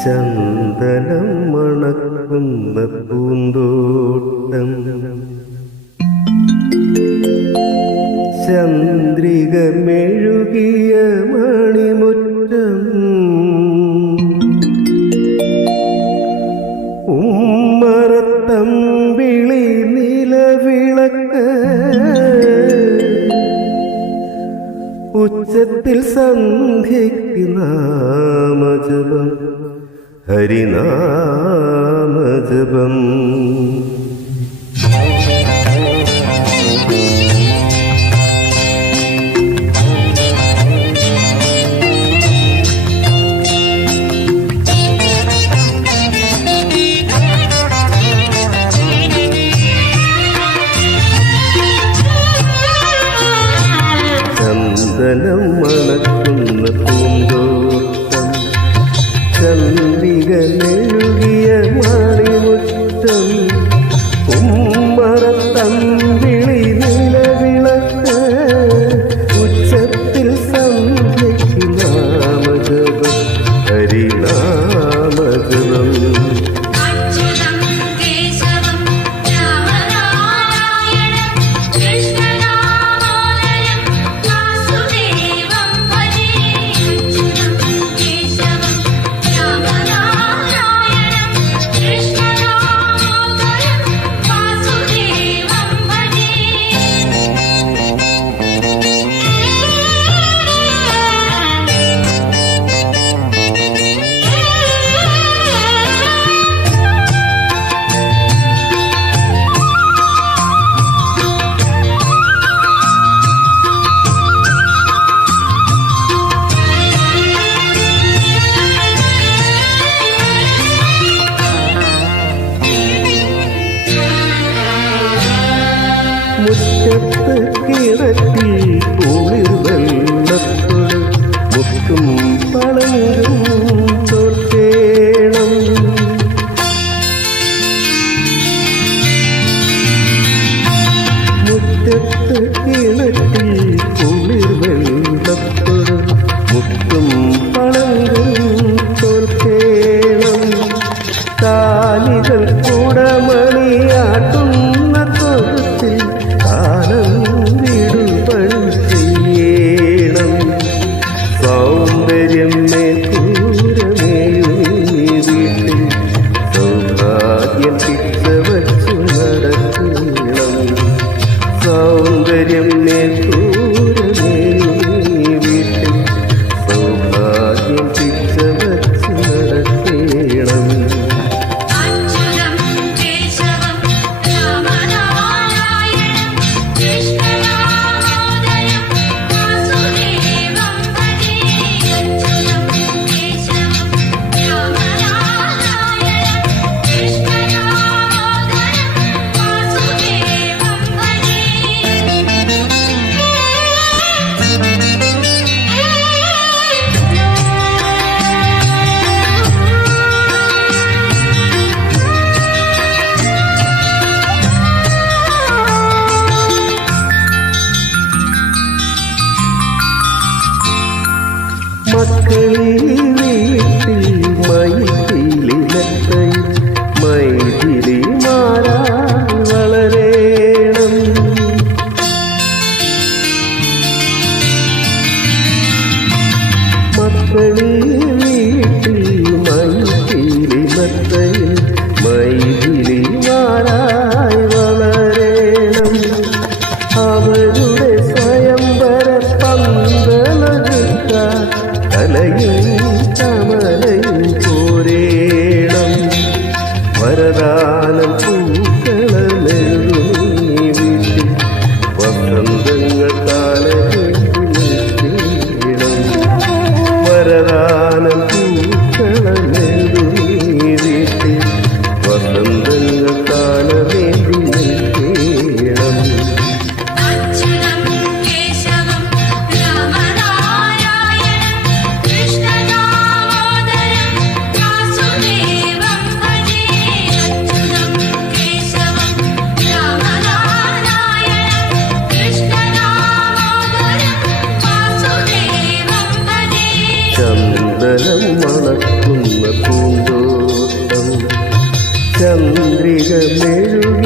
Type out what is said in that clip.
ചന്ദനം മണക്കുന്ന പൂന്തോട്ടം ചന്ദ്രിക മെഴുകിയ മണിമുറ്റം ഉമ്മറത്തമ്പിളി നിലവിളക്ക് ഉച്ചത്തിൽ സന്ധ്യയ്ക്ക് നാമജപം ഹരിനാമജപം ചന്ദനം മണക്കുന്ന പൂന്തോട്ടം ചന്ദ്രിക മെഴുകിയ മണിമുറ്റം ഉമ്മറത്തമ്പിളി നിലവിളക്ക് ഉച്ചത്തിൽ സന്ധ്യയ്ക്ക് നാമജപം ഹരിനാമജപം മുറ്റത്ത് കിടത്തി കുളിർ വെള്ളത്തോട് മുത്തും പളങ്കും തോർത്തേണം മുറ്റത്ത് കിടത്തി കുളിർ വെള്ളത്തോട് മുത്തും പളങ്കും തോർത്തേണം കാലികൾ കുടമണിയാട്ടുന്ന തൊഴുത്തിൽ സൗന്ദര്യം വീട്ടിൽ സൗഭാഗ്യം പിച്ചവച്ചു നടക്കണം സൗന്ദര്യം വീട്ടിൽ സൗഭാഗ്യം പിച്ചവച്ചു നടക്കണം മക്കളീ വീട്ടിൽ മൈഥിലിനത്തയിൽ മൈഥിലിമാരായി വളരേണം മക്കളീ വീട്ടിൽ മൈഥിലിനത്തയിൽ മൈഥിലിമാരായി വളരേണം അവരുടെ സ്വയംവര പന്തലൊരുക്കാൻ കലയും കമലയും പോരേണം വരദാനം പൂക്കളമെഴുതി വീട്ടിൽ വസന്തങ്ങൾ കാലം വരദാനം പൂക്കളമെഴുതി വീട്ടിൽ വസന്തങ്ങൾ കാലമേന്തി നിൽക്കണം ചന്ദനം മണക്കുന്ന മേഘമെഴുതി